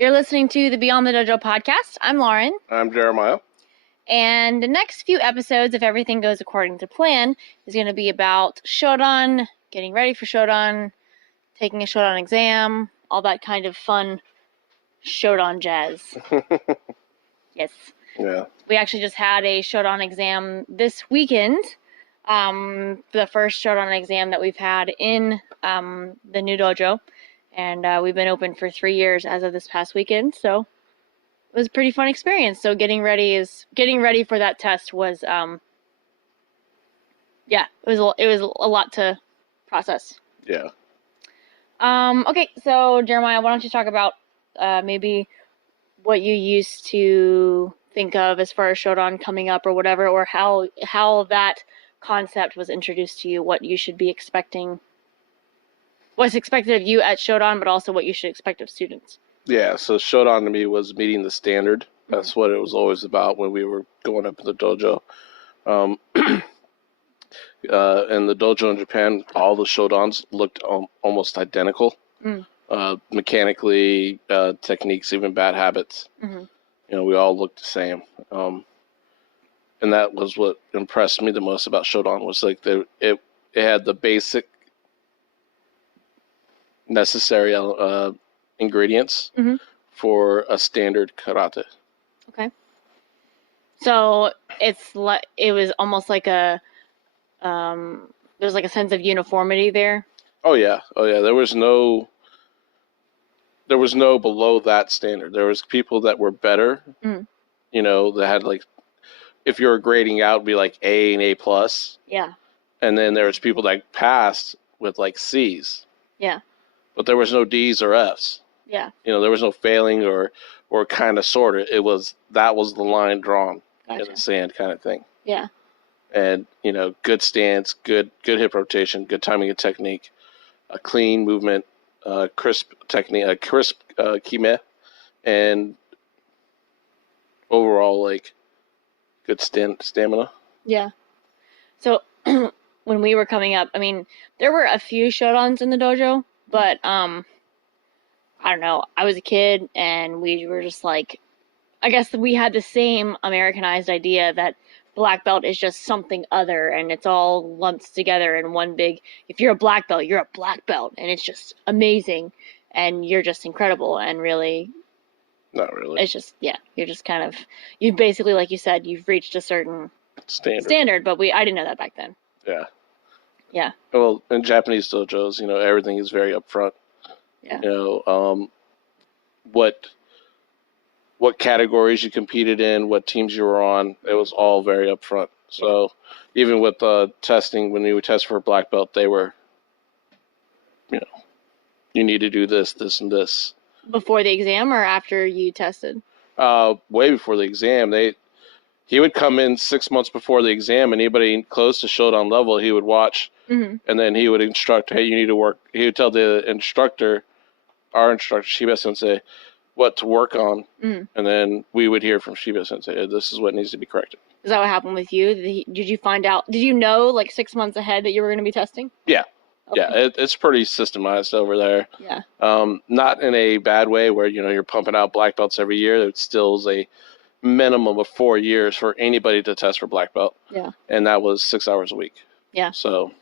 You're listening to the Beyond the Dojo podcast. I'm Lauren. I'm Jeremiah. And the next few episodes, if everything goes according to plan, is going to be about Shodan, getting ready for Shodan, taking a Shodan exam, all that kind of fun Shodan jazz. Yes. Yeah. We actually just had a Shodan exam this weekend. The first Shodan exam that we've had in the new dojo. And we've been open for 3 years as of this past weekend, so it was a pretty fun experience. So getting ready for that test was, it was a lot to process. Yeah. Okay, so Jeremiah, why don't you talk about maybe what you used to think of as far as Shodan coming up or whatever, or how that concept was introduced to you, what you should be expecting. What's expected of you at Shodan, but also what you should expect of students. Yeah, so Shodan to me was meeting the standard. That's what it was always about when we were going up in the dojo. In the dojo in Japan, all the Shodans looked almost identical. Mechanically, techniques, even bad habits. Mm-hmm. You know, we all looked the same. And that was what impressed me the most about Shodan, was like it had the basic necessary ingredients for a standard karate. Okay. So it was almost like there's like a sense of uniformity there. Oh yeah. There was no below that standard. There was people that were better. You know, that had like, if you were grading out, it'd be like A and A plus. Yeah. And then there was people that passed with like C's. Yeah. But there was no D's or F's. Yeah. You know, there was no failing or kind of sort of. That was the line drawn in the sand kind of thing. Yeah. And, you know, good stance, good hip rotation, good timing and technique, a clean movement, crisp technique, crisp kime, and overall, like, good stamina. Yeah. So when we were coming up, I mean, there were a few Shodans in the dojo, but I don't know. I was a kid, and we were just like, I guess we had the same Americanized idea that black belt is just something other, and it's all lumped together in one big. If you're a black belt, you're a black belt, and it's just amazing, and you're just incredible, and really, not really. It's just you're just kind of, you basically, like you said, you've reached a certain standard, but I didn't know that back then. Yeah. Yeah. Well, in Japanese dojos, you know, everything is very upfront. Yeah. You know, what categories you competed in, what teams you were on, it was all very upfront. So even with testing, when you would test for a black belt, they were, you know, you need to do this, this, and this. Before the exam or after you tested? Way before the exam. He would come in 6 months before the exam, and anybody close to Shodan level, he would watch, and then he would instruct, hey, you need to work. He would tell the instructor, our instructor, Shiba Sensei, what to work on, and then we would hear from Shiba Sensei, hey, this is what needs to be corrected. Is that what happened with you? Did you find out, did you know like 6 months ahead that you were going to be testing? Yeah. Okay. Yeah, it's pretty systemized over there. Yeah. Not in a bad way where, you know, you're pumping out black belts every year. It still is a minimum of 4 years for anybody to test for black belt. Yeah. And that was 6 hours a week. Yeah. So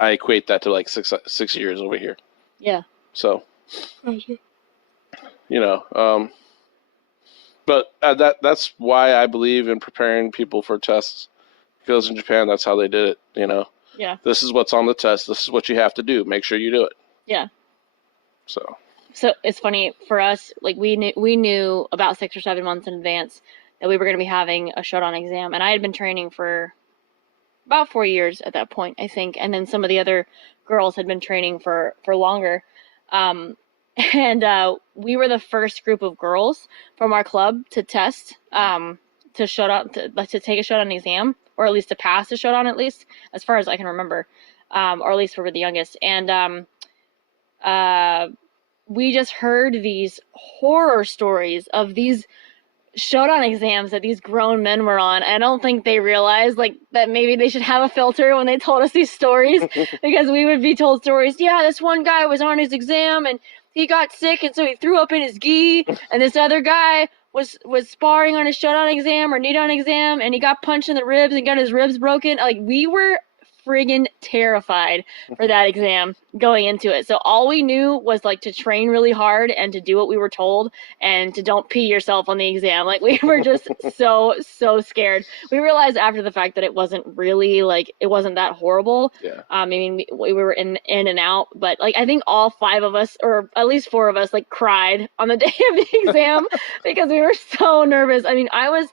I equate that to like six years over here. Yeah. So, you know, but that's why I believe in preparing people for tests, because in Japan, that's how they did it, you know. Yeah. This is what's on the test. This is what you have to do. Make sure you do it. Yeah. So it's funny for us, like we knew about 6 or 7 months in advance that we were going to be having a Shodan exam, and I had been training for about 4 years at that point, I think, and then some of the other girls had been training for longer, and we were the first group of girls from our club to test to take a Shodan exam, or at least to pass a Shodan, at least as far as I can remember, or at least we were the youngest, and we just heard these horror stories of these Shodan exams that these grown men were on. I don't think they realized like that maybe they should have a filter when they told us these stories, because we would be told stories. Yeah, this one guy was on his exam and he got sick, and so he threw up in his gi. And this other guy was sparring on his Shodan exam or Nidan exam, and he got punched in the ribs and got his ribs broken. Like, we were friggin' terrified for that exam going into it. So all we knew was like to train really hard and to do what we were told and to don't pee yourself on the exam. Like, we were just so scared. We realized after the fact that it wasn't really like, it wasn't that horrible. Yeah. I mean, we were in and out, but like, I think all 5 of us, or at least 4 of us, like, cried on the day of the exam because we were so nervous. I mean, I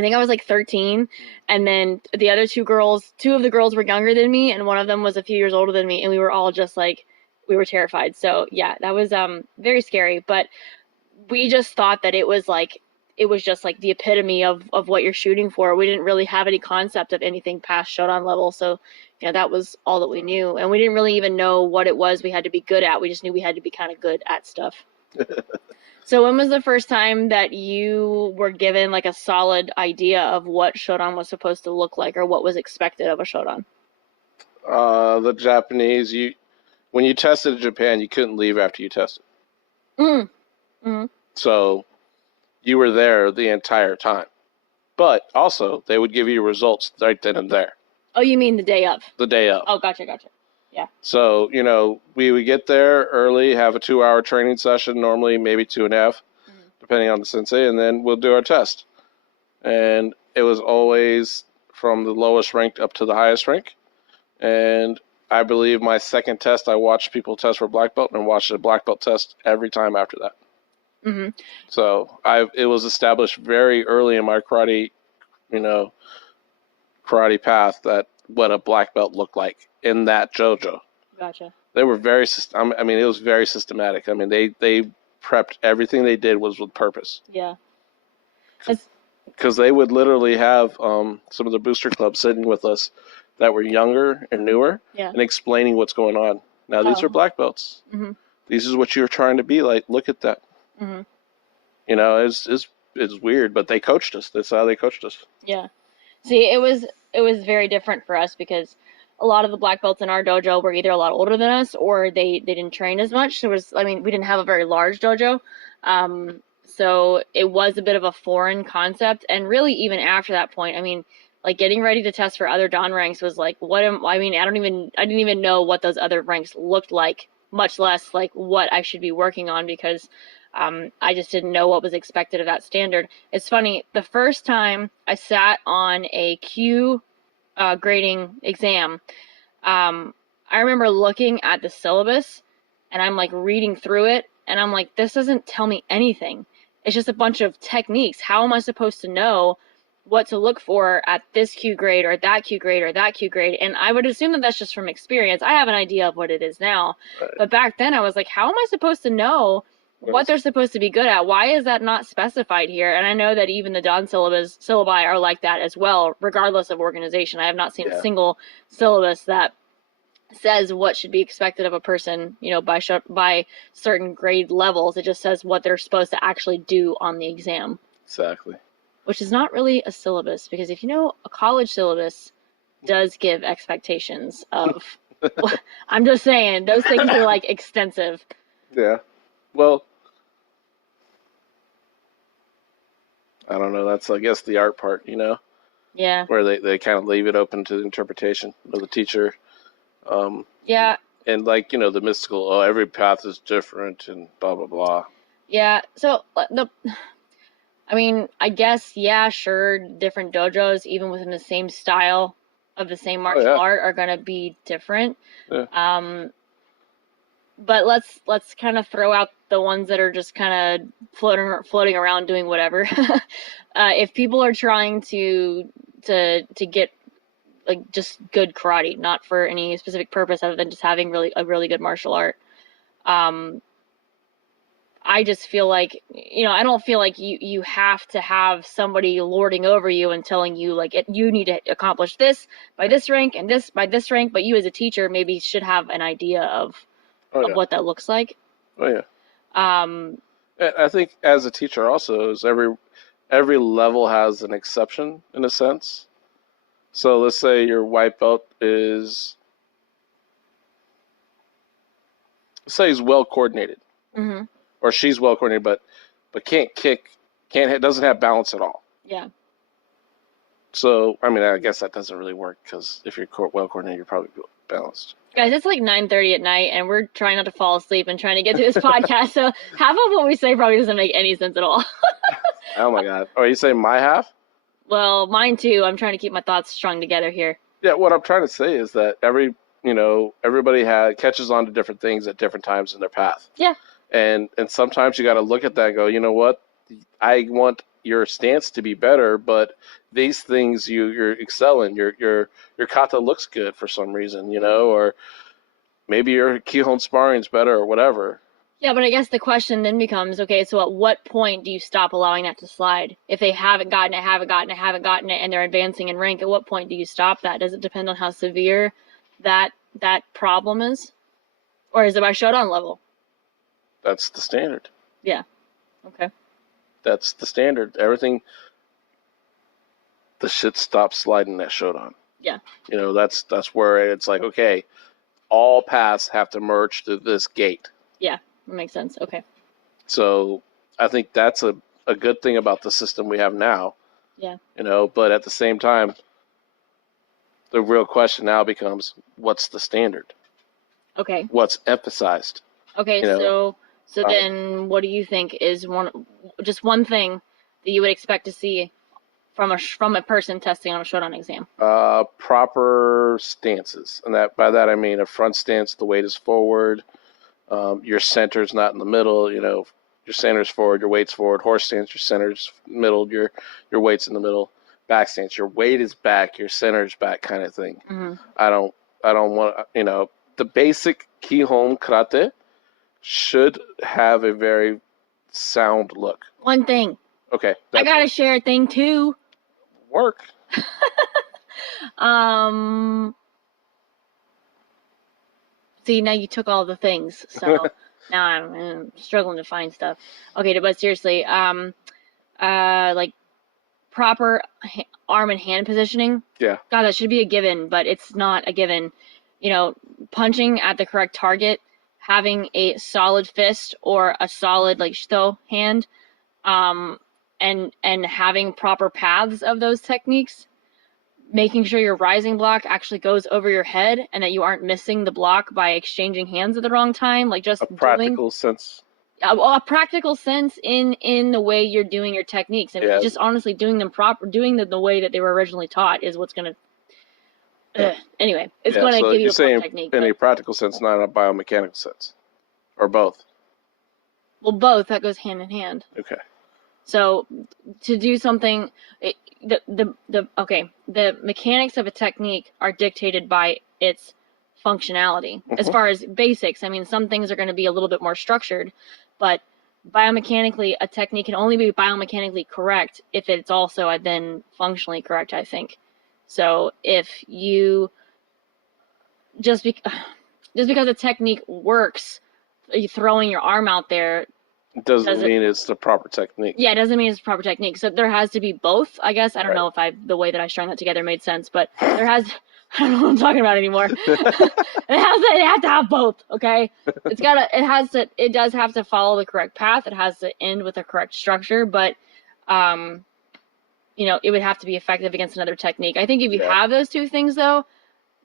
think I was like 13, and then the other 2 of the girls were younger than me, and one of them was a few years older than me, and we were all just like, we were terrified. So yeah, that was very scary, but we just thought that it was just like the epitome of what you're shooting for. We didn't really have any concept of anything past Shodan level, so that was all that we knew, and we didn't really even know what it was we had to be good at. We just knew we had to be kind of good at stuff. So when was the first time that you were given like a solid idea of what Shodan was supposed to look like, or what was expected of a Shodan? The Japanese, when you tested in Japan, you couldn't leave after you tested. Mm-hmm. So you were there the entire time. But also, they would give you results right then and there. Oh, you mean the day of? The day of. Oh, gotcha. Yeah. So, we would get there early, have a 2-hour training session, normally maybe 2.5, depending on the sensei, and then we'll do our test. And it was always from the lowest ranked up to the highest rank. And I believe my second test, I watched people test for black belt and watched a black belt test every time after that. Mm-hmm. So it was established very early in my karate path that what a black belt looked like in that dojo. Gotcha. They were it was very systematic. I mean, they prepped, everything they did was with purpose. Yeah. Because they would literally have some of the booster clubs sitting with us that were younger and newer, and explaining what's going on. Now, these are black belts. Mm-hmm. This is what you're trying to be like. Look at that. Mm-hmm. It's weird, but they coached us. That's how they coached us. Yeah. See, it was very different for us because a lot of the black belts in our dojo were either a lot older than us or they didn't train as much. We didn't have a very large dojo. So it was a bit of a foreign concept. And really, even after that point, like, getting ready to test for other Dan ranks was like, I didn't even know what those other ranks looked like, much less like what I should be working on, because I just didn't know what was expected of that standard. It's funny, the first time I sat on a Q grading exam, I remember looking at the syllabus and I'm like reading through it and I'm like, this doesn't tell me anything. It's just a bunch of techniques. How am I supposed to know what to look for at this Q grade or that Q grade or that Q grade? And I would assume that that's just from experience. I have an idea of what it is now. Right. But back then I was like, how am I supposed to know what they're supposed to be good at? Why is that not specified here? And I know that even the Dan syllabi are like that as well, regardless of organization. I have not seen a single syllabus that says what should be expected of a person, by certain grade levels. It just says what they're supposed to actually do on the exam. Exactly. Which is not really a syllabus, because if you know, a college syllabus does give expectations of, I'm just saying, those things are like extensive. Yeah. Well, I don't know. That's, I guess, the art part, Yeah. Where they kind of leave it open to the interpretation of the teacher. Yeah. And like, the mystical, every path is different and blah, blah, blah. Yeah. So I guess, yeah, sure, different dojos, even within the same style of the same martial art, are going to be different. Yeah. But let's kind of throw out the ones that are just kind of floating around doing whatever. If people are trying to get like just good karate, not for any specific purpose other than just having a really good martial art, I just feel like, I don't feel like you have to have somebody lording over you and telling you like you need to accomplish this by this rank and this by this rank, but you as a teacher maybe should have an idea of what that looks like. Oh yeah. I think as a teacher also is every level has an exception in a sense. So let's say your white belt is say he's well coordinated, or she's well coordinated, but can't kick, doesn't have balance at all. Yeah. So I mean, I guess that doesn't really work because if you're well coordinated, you're probably balanced. Guys, it's like 9:30 at night, and we're trying not to fall asleep and trying to get to this podcast. So half of what we say probably doesn't make any sense at all. Oh my god! Oh, you say my half? Well, mine too. I'm trying to keep my thoughts strung together here. Yeah, what I'm trying to say is that everybody catches on to different things at different times in their path. Yeah. And sometimes you got to look at that and go, you know what? I want your stance to be better, but these things you're excelling. Your kata looks good for some reason, or maybe your Kihon sparring's better or whatever. Yeah, but I guess the question then becomes, okay, so at what point do you stop allowing that to slide? If they haven't gotten it, and they're advancing in rank, at what point do you stop that? Does it depend on how severe that problem is? Or is it by Shodan level? That's the standard. Yeah. Okay. That's the standard. Everything, the shit stops sliding at Shodan. Yeah. That's where it's like, okay, all paths have to merge to this gate. Yeah. That makes sense. Okay. So I think that's a good thing about the system we have now. Yeah. But at the same time, the real question now becomes, what's the standard? Okay. What's emphasized? Okay, so then what do you think is just one thing that you would expect to see from a person testing on a Shodan exam? Proper stances. And by that I mean a front stance, the weight is forward. Your center's not in the middle, your center's forward, your weight's forward. Horse stance, your center's middle, your weight's in the middle. Back stance, your weight is back, your center's back, kind of thing. Mm-hmm. I don't want, the basic Kihon karate should have a very sound look. One thing. Okay. I gotta share a thing too. Work. See, now you took all the things, so now I'm struggling to find stuff. Okay, but seriously, like proper arm and hand positioning. Yeah. God, that should be a given, but it's not a given. Punching at the correct target, having a solid fist or a solid like shito hand, and having proper paths of those techniques. Making sure your rising block actually goes over your head and that you aren't missing the block by exchanging hands at the wrong time. Like just a practical sense. A practical sense in the way you're doing your techniques, and just honestly doing them proper, doing them the way that they were originally taught is what's gonna. Anyway, it's going to give you a proper technique. In a practical sense, not in a biomechanical sense, or both. Well, both. That goes hand in hand. Okay. So to do something. The mechanics of a technique are dictated by its functionality. As far as basics, I mean, some things are going to be a little bit more structured, but biomechanically, a technique can only be biomechanically correct if it's also then functionally correct, I think. So if you just because a technique works, you throwing your arm out there. Doesn't mean it's the proper technique. Yeah, it doesn't mean it's the proper technique. So there has to be both, I guess. I don't know if the way that I strung that together made sense, but there has. I don't know what I'm talking about anymore. It has to have both. Okay, it does have to follow the correct path. It has to end with the correct structure, but it would have to be effective against another technique. I think if you have those two things, though,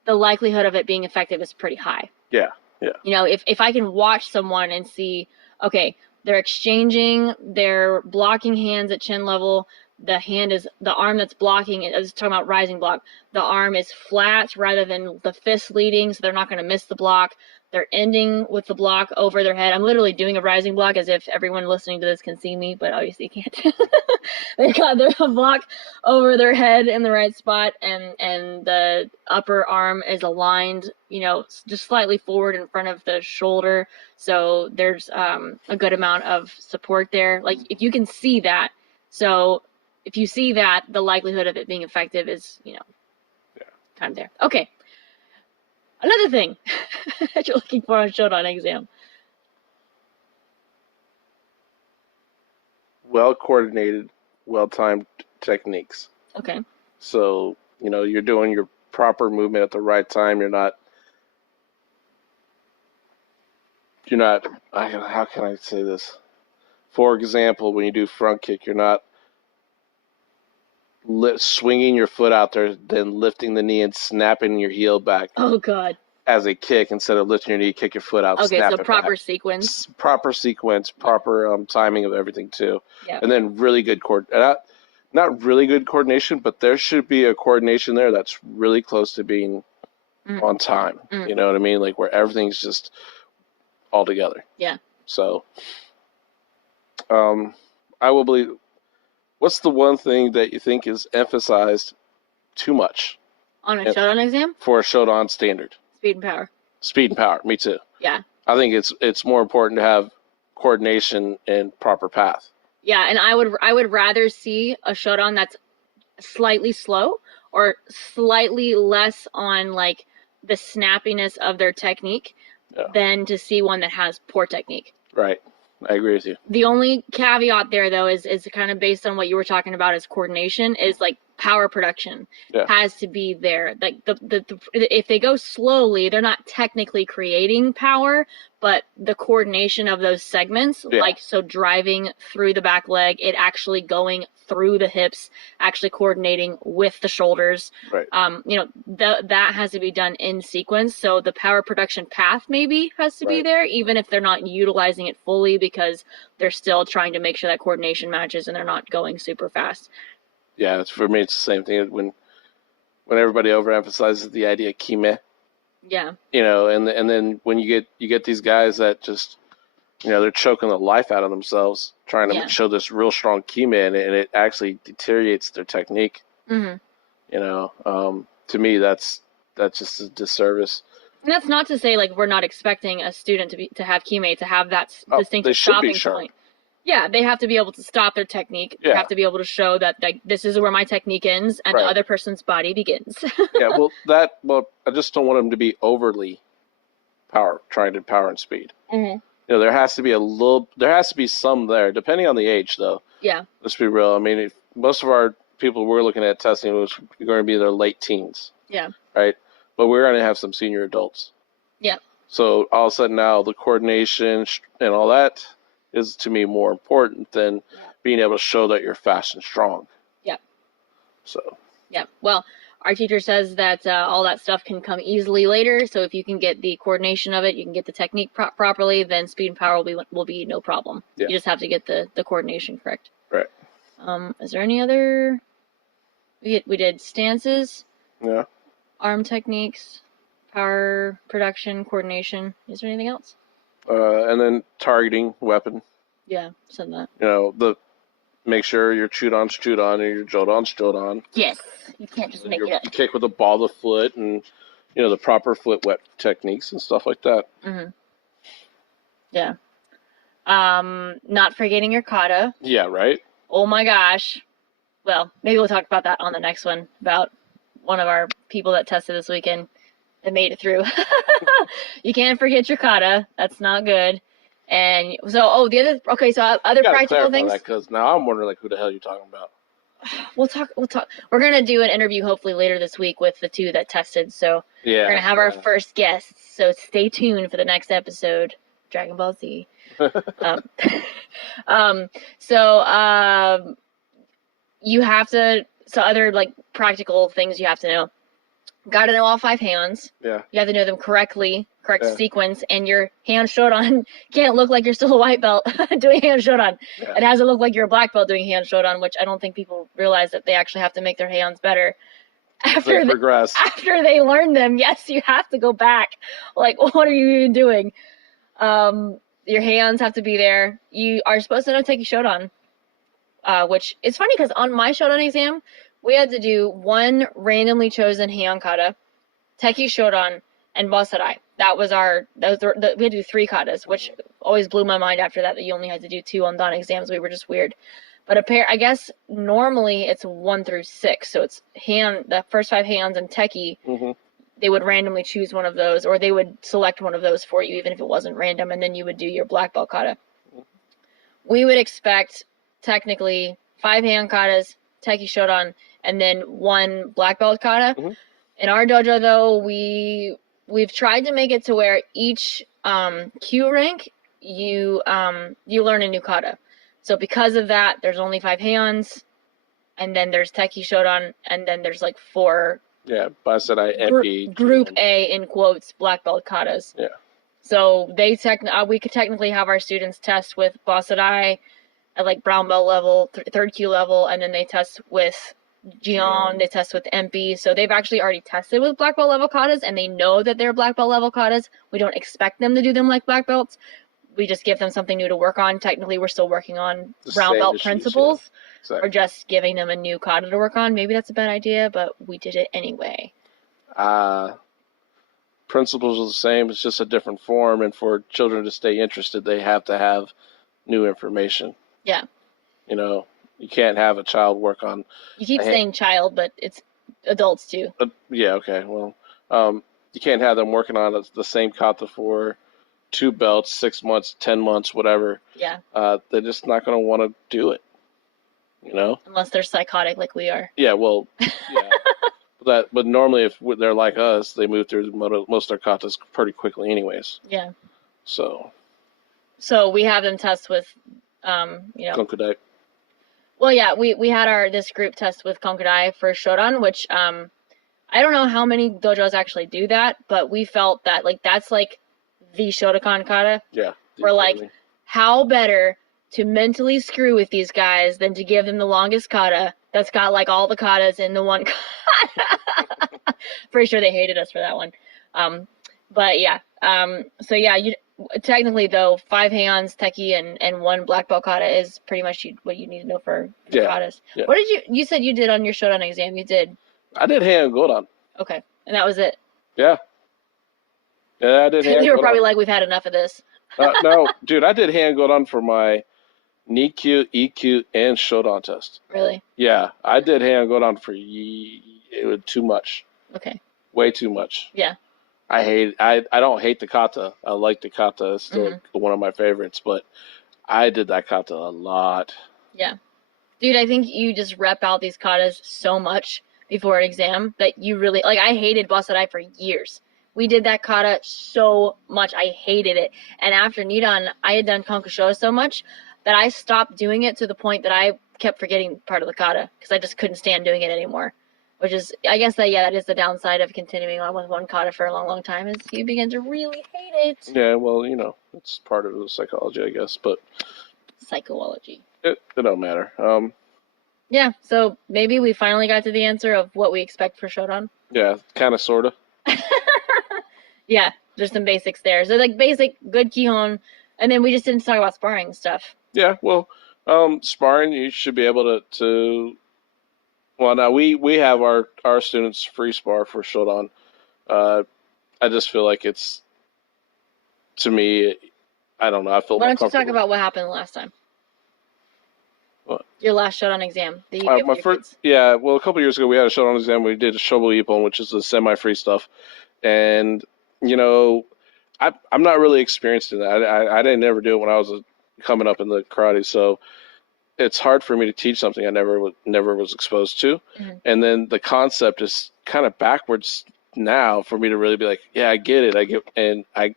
the likelihood of it being effective is pretty high. Yeah. If I can watch someone and see, okay, they're exchanging, they're blocking hands at chin level. The arm that's blocking, I was talking about rising block. The arm is flat rather than the fist leading, so they're not going to miss the block. They're ending with the block over their head. I'm literally doing a rising block as if everyone listening to this can see me, but obviously you can't. They've got their block over their head in the right spot, and the upper arm is aligned, just slightly forward in front of the shoulder. So there's a good amount of support there. Like if you can see that, so if you see that, the likelihood of it being effective is, kind of there. Okay. Another thing that you're looking for on Shodan exam. Well-coordinated, well-timed techniques. Okay. So, you're doing your proper movement at the right time. You're not you're not. How can I say this? For example, when you do front kick, you're not swinging your foot out there, then lifting the knee and snapping your heel back. Oh God. As a kick instead of lifting your knee, kick your foot out. Okay, snap so it proper back. sequence. Proper sequence, proper timing of everything too. Yeah. And then really good not really good coordination, but there should be a coordination there that's really close to being on time. You know what I mean? Like where everything's just all together. Yeah. So, I will believe. What's the one thing that you think is emphasized too much on a Shodan exam? For a Shodan standard. Speed and power. Speed and power. Me too. Yeah. I think it's more important to have coordination and proper path. Yeah, and I would rather see a Shodan that's slightly slow or slightly less on like the snappiness of their technique than to see one that has poor technique. Right. I agree with you. The only caveat there though is kind of based on what you were talking about as coordination is like power production has to be there. Like if they go slowly, they're not technically creating power, but the coordination of those segments, like so driving through the back leg, it actually going through the hips, actually coordinating with the shoulders. Right. That has to be done in sequence. So the power production path maybe has to be there, even if they're not utilizing it fully because they're still trying to make sure that coordination matches and they're not going super fast. Yeah, for me, it's the same thing. When everybody overemphasizes the idea of kime. Yeah. And then when you get these guys that just, they're choking the life out of themselves trying to show this real strong kime, and it actually deteriorates their technique. Mm-hmm. To me, that's just a disservice. And that's not to say like we're not expecting a student to have kime, to have that distinctive stopping point. Yeah, they have to be able to stop their technique. They have to be able to show that like this is where my technique ends and the other person's body begins. I just don't want them to be overly trying to power and speed. Mm-hmm. There has to be some there, depending on the age though. Yeah. Let's be real. I mean, most of our people we're looking at testing was going to be their late teens. Yeah. Right? But we're going to have some senior adults. Yeah. So all of a sudden now the coordination and all that is to me more important than being able to show that you're fast and strong. Yeah. So. Yeah. Well, our teacher says that all that stuff can come easily later. So if you can get the coordination of it, you can get the technique properly, then speed and power will be no problem. Yeah. You just have to get the coordination correct. Right. Is there any other? We did stances. Yeah. Arm techniques, power production, coordination. Is there anything else? And then targeting weapon. Yeah, said that. Make sure your Shodan's Shodan and your Jodan's Jodan. Yes, you can't just make it up. You kick with a ball of the foot and, the proper foot wet techniques and stuff like that. Mm-hmm. Yeah. Not forgetting your kata. Yeah, right? Oh my gosh. Well, maybe we'll talk about that on the next one, about one of our people that tested this weekend that made it through. You can't forget your kata. That's not good. And so, other practical things. Because now I'm wondering who the hell you're talking about. We'll talk. We're gonna do an interview hopefully later this week with the two that tested. So we're gonna have our first guests. So stay tuned for the next episode, Dragon Ball Z. You have to. So other practical things you have to know. Got to know all 5 hands. Yeah. You have to know them correctly, correct sequence, and your hand Shodan can't look like you're still a white belt doing hand Shodan. Yeah. It has to look like you're a black belt doing hand Shodan, which I don't think people realize that they actually have to make their hands better after they progress. After they learn them. Yes, you have to go back. Like, what are you even doing? Your hands have to be there. You are supposed to know Teki Shodan, which is funny because on my Shodan exam, we had to do 1 randomly chosen hand kata, Teki Shodan, and Basarai. We had to do 3 katas, which always blew my mind after that you only had to do 2 on Dan exams. We were just weird. But I guess normally it's 1 through 6. So it's the first 5 hands and Teki, they would randomly choose one of those, or they would select one of those for you, even if it wasn't random, and then you would do your black belt kata. We would expect technically 5 hand katas, Teki Shodan, and then 1 black belt kata. In our dojo, though, we've tried to make it to where each Q rank, you learn a new kata. So because of that, there's only 5 Heians, and then there's Teki Shodan, and then there's like 4 Basadai, MP, Group A in quotes black belt katas. Yeah. So we could technically have our students test with Basadai at like brown belt level, 3rd Q level, and then they test with Gion, they test with MP. So they've actually already tested with black belt level katas, and they know that they're black belt level katas. We don't expect them to do them like black belts. We just give them something new to work on. Technically, we're still working on brown belt principles. Yeah. Exactly. Or just giving them a new kata to work on. Maybe that's a bad idea, but we did it anyway. Principles are the same. It's just a different form, and for children to stay interested, they have to have new information. Yeah. You know, you can't have a child work on... You keep saying child, but it's adults too. Yeah, okay. Well, you can't have them working on the same kata for 2 belts, 6 months, 10 months, whatever. Yeah. They're just not going to want to do it. You know? Unless they're psychotic like we are. Yeah, well, yeah. But normally if they're like us, they move through most of their katas pretty quickly anyways. Yeah. So we have them test with, Konkudai. Well, yeah, we had this group test with Konkudai for Shodan, which, I don't know how many dojos actually do that, but we felt that, like, that's, like, the Shotokan kata. Yeah. We're like, how better to mentally screw with these guys than to give them the longest kata that's got, like, all the katas in the one kata. Pretty sure they hated us for that one. But yeah. So yeah, technically though, 5 Heians, Teki, and 1 black belt kata is pretty much what you need to know for katas. Yeah. What did you said you did on your Shodan exam? You did? I did Heian Godan. Okay. And that was it? Yeah. Yeah, I did Heian Godan. They were probably like, we've had enough of this. No, dude, I did Heian Godan for my Nikyu, EQ, and Shodan test. Really? Yeah, I did Heian Godan for it was too much. Okay. Way too much. Yeah. I don't hate the kata. I like the kata. It's still one of my favorites, but I did that kata a lot. Yeah. Dude, I think you just rep out these katas so much before an exam that you really, like, I hated Basadai for years. We did that kata so much. I hated it. And after Nidan, I had done Konkusho so much that I stopped doing it to the point that I kept forgetting part of the kata because I just couldn't stand doing it anymore. Which is, I guess that is the downside of continuing on with one kata for a long, long time is you begin to really hate it. Yeah, well, it's part of the psychology, I guess, but... Psychology. It don't matter. Yeah, so maybe we finally got to the answer of what we expect for Shodan. Yeah, kind of, sort of. Yeah, there's some basics there. So, like, basic, good Kihon, and then we just didn't talk about sparring and stuff. Yeah, well, sparring, you should be able to well, now we have our students free spar for Shodan. I just feel like it's, to me, I don't know. I feel. Why don't you talk about what happened last time? What? Your last Shodan exam. My first, well, a couple years ago we had a Shodan exam. We did a Shobo Ippon, which is the semi-free stuff, and I'm not really experienced in that. I didn't never do it when I was coming up in the karate, so it's hard for me to teach something I never was exposed to. Mm-hmm. And then the concept is kind of backwards now for me to really be like, yeah, I get it. And I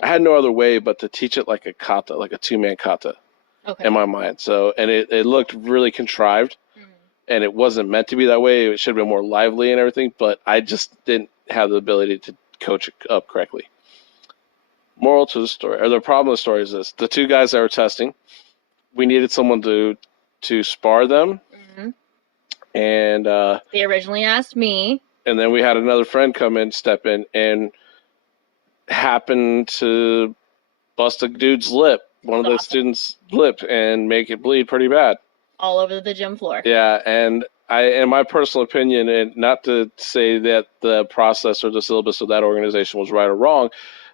had no other way but to teach it like a kata, like a 2-man kata in my mind. So, and it looked really contrived and it wasn't meant to be that way. It should have been more lively and everything, but I just didn't have the ability to coach it up correctly. Moral to the story, or the problem of the story is this: the 2 guys that were testing, we needed someone to spar them, and they originally asked me, and then we had another friend step in, and happened to bust a dude's lip, one of the students' lip, and make it bleed pretty bad, all over the gym floor. Yeah, and in my personal opinion, and not to say that the process or the syllabus of that organization was right or wrong,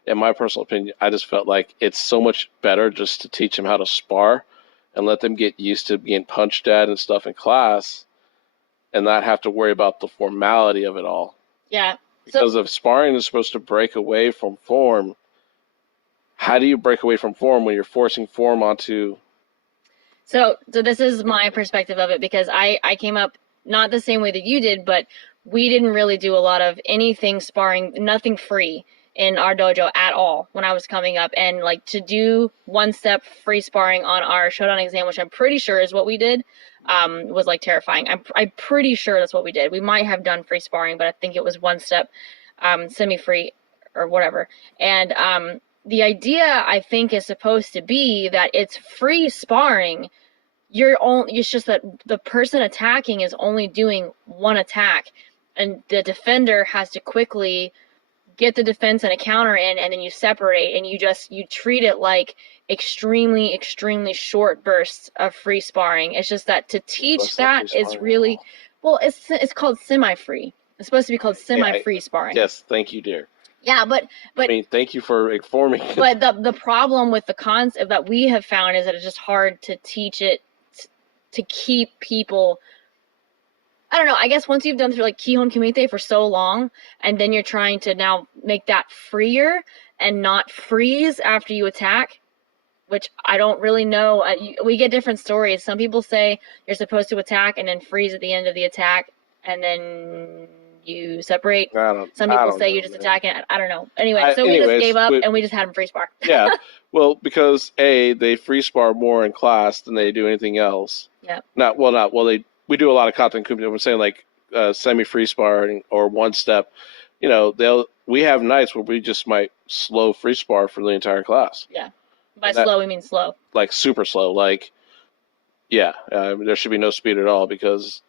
in my personal opinion, I just felt like it's so much better just to teach them how to spar and let them get used to being punched at and stuff in class and not have to worry about the formality of it all. Yeah. Because if sparring is supposed to break away from form, how do you break away from form when you're forcing form onto... So this is my perspective of it, because I came up not the same way that you did, but we didn't really do a lot of anything sparring, nothing free. in our dojo at all when I was coming up, and like to do one step free sparring on our Shodan exam, which I'm pretty sure is what we did, was like terrifying. I'm pretty sure that's what we did. We might have done free sparring, but I think it was one step semi free or whatever. And the idea I think is supposed to be that it's free sparring. It's just that the person attacking is only doing one attack, and the defender has to quickly get the defense and a counter in, and then you separate, and you treat it like extremely short bursts of free sparring. It's just that to teach that is really, well, it's called semi-free. It's supposed to be called semi-free sparring. Yes, thank you, dear. Yeah, but I mean, thank you for informing. But the problem with the concept that we have found is that it's just hard to teach it to keep people. I don't know, I guess once you've done through like Kihon Kumite for so long, and then you're trying to now make that freer and not freeze after you attack, which I don't really know. We get different stories. Some people say you're supposed to attack and then freeze at the end of the attack, and then you separate. Some people say you just attack it. I don't know. Anyway, so we just gave up and we just had them free spar. Yeah, well, because they free spar more in class than they do anything else. Yeah. We do a lot of kata kumite. I'm saying like semi free sparring or one step. You know, we have nights where we just might slow free spar for the entire class. Yeah. By slow, we mean slow. Like super slow. Like, yeah, there should be no speed at all because.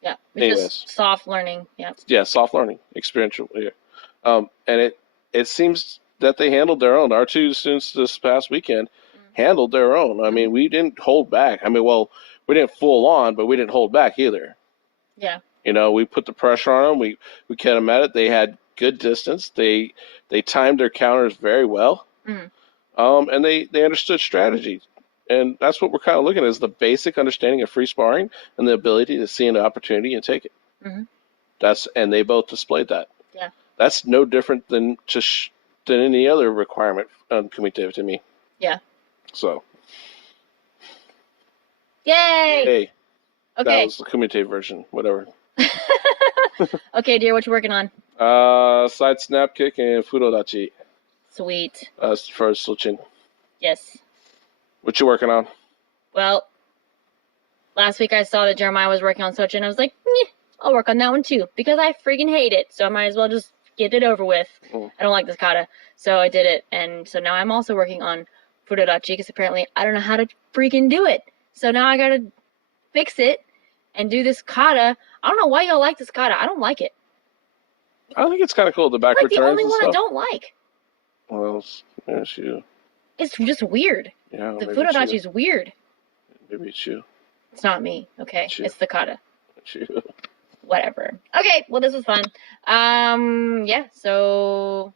Yeah, it's just soft learning. Yeah. Yeah, soft learning, experiential. Yeah. And it seems that they handled their own. Our two students this past weekend handled their own. I mean, we didn't hold back. I mean, well, we didn't full on, but we didn't hold back either. Yeah. You know, we put the pressure on them. We kept them at it. They had good distance. They timed their counters very well. And they understood strategy. And that's what we're kind of looking at, is the basic understanding of free sparring and the ability to see an opportunity and take it. And they both displayed that. Yeah. That's no different than any other requirement on Kumite to me. Yeah. So. Yay! Hey. Okay. That was the Kumite version, whatever. Okay, dear, what you working on? Side snap kick and fudodachi. Sweet. For Suchin. Yes. What you working on? Well, last week I saw that Jeremiah was working on Sochi, and I was like, I'll work on that one too, because I freaking hate it, so I might as well just get it over with. I don't like this kata, so I did it, and so now I'm also working on Fudodachi, because apparently I don't know how to freaking do it. So now I gotta fix it and do this kata. I don't know why y'all like this kata. I don't like it. I think it's kind of cool, the backward it's like the only turns one and I don't like. Well, there's you. It's just weird. Yeah, the Fudodachi is weird. Maybe it's you. It's not me, okay? It's the kata. It's you. Whatever. Okay, well, this was fun. Yeah, so...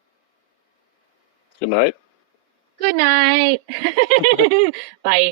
Good night. Good night. Bye.